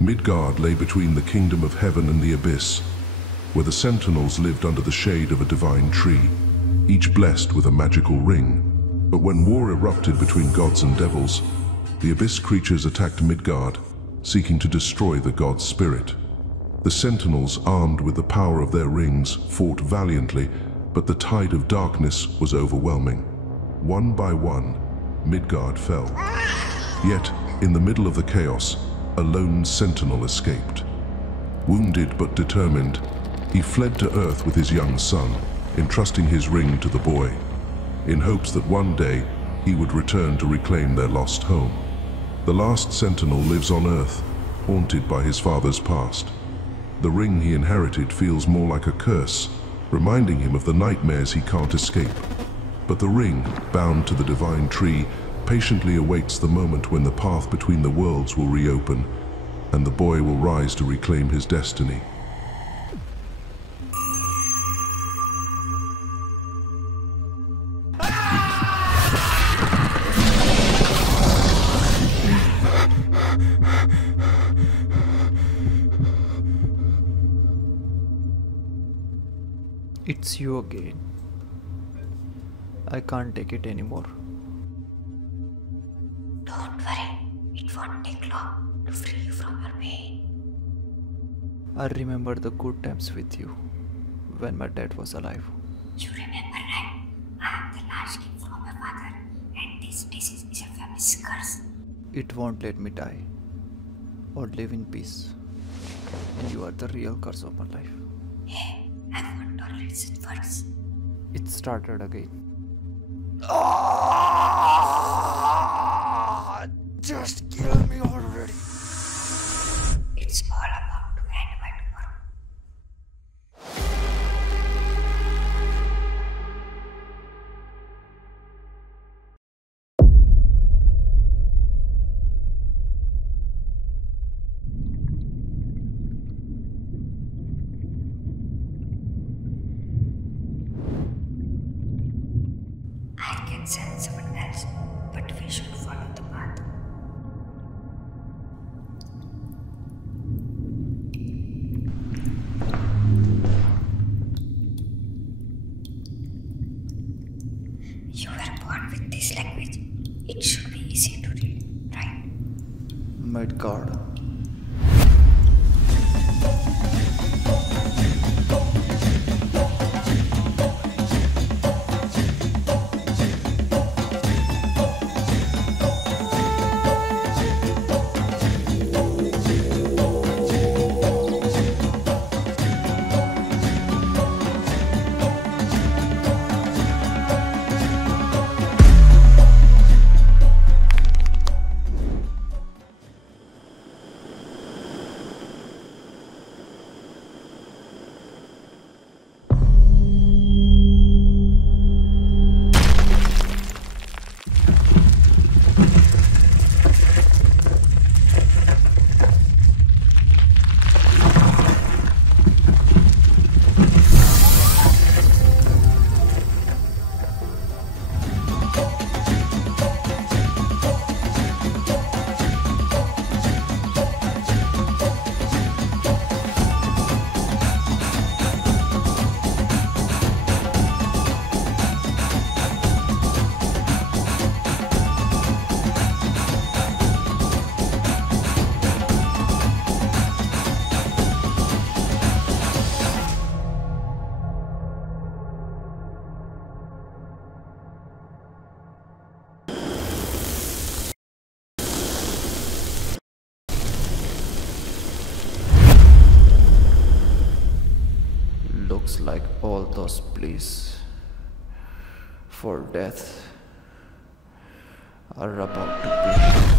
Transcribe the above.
Midgard lay between the kingdom of heaven and the abyss, where the sentinels lived under the shade of a divine tree, each blessed with a magical ring. But when war erupted between gods and devils, the abyss creatures attacked Midgard, seeking to destroy the god's spirit. The sentinels, armed with the power of their rings, fought valiantly, but the tide of darkness was overwhelming. One by one, Midgard fell. Yet, in the middle of the chaos, a lone sentinel escaped. Wounded but determined, he fled to Earth with his young son, entrusting his ring to the boy, in hopes that one day he would return to reclaim their lost home. The last sentinel lives on Earth, haunted by his father's past. The ring he inherited feels more like a curse, reminding him of the nightmares he can't escape. But the ring, bound to the divine tree, patiently awaits the moment when the path between the worlds will reopen, and the boy will rise to reclaim his destiny. It's you again. I can't take it anymore. Don't worry, it won't take long to free you from your pain. I remember the good times with you, when my dad was alive. You remember, right? I am the last king from my father, and this disease is a family curse. It won't let me die, or live in peace. And you are the real curse of my life. Hey, I won't tolerate such words. It started again. Just kill me already. It's all about to end by tomorrow. I can send someone else, but we should follow the path. You were born with this language. It should be easy to read, right? MIDGARD. Looks like all those pleas for death are about to be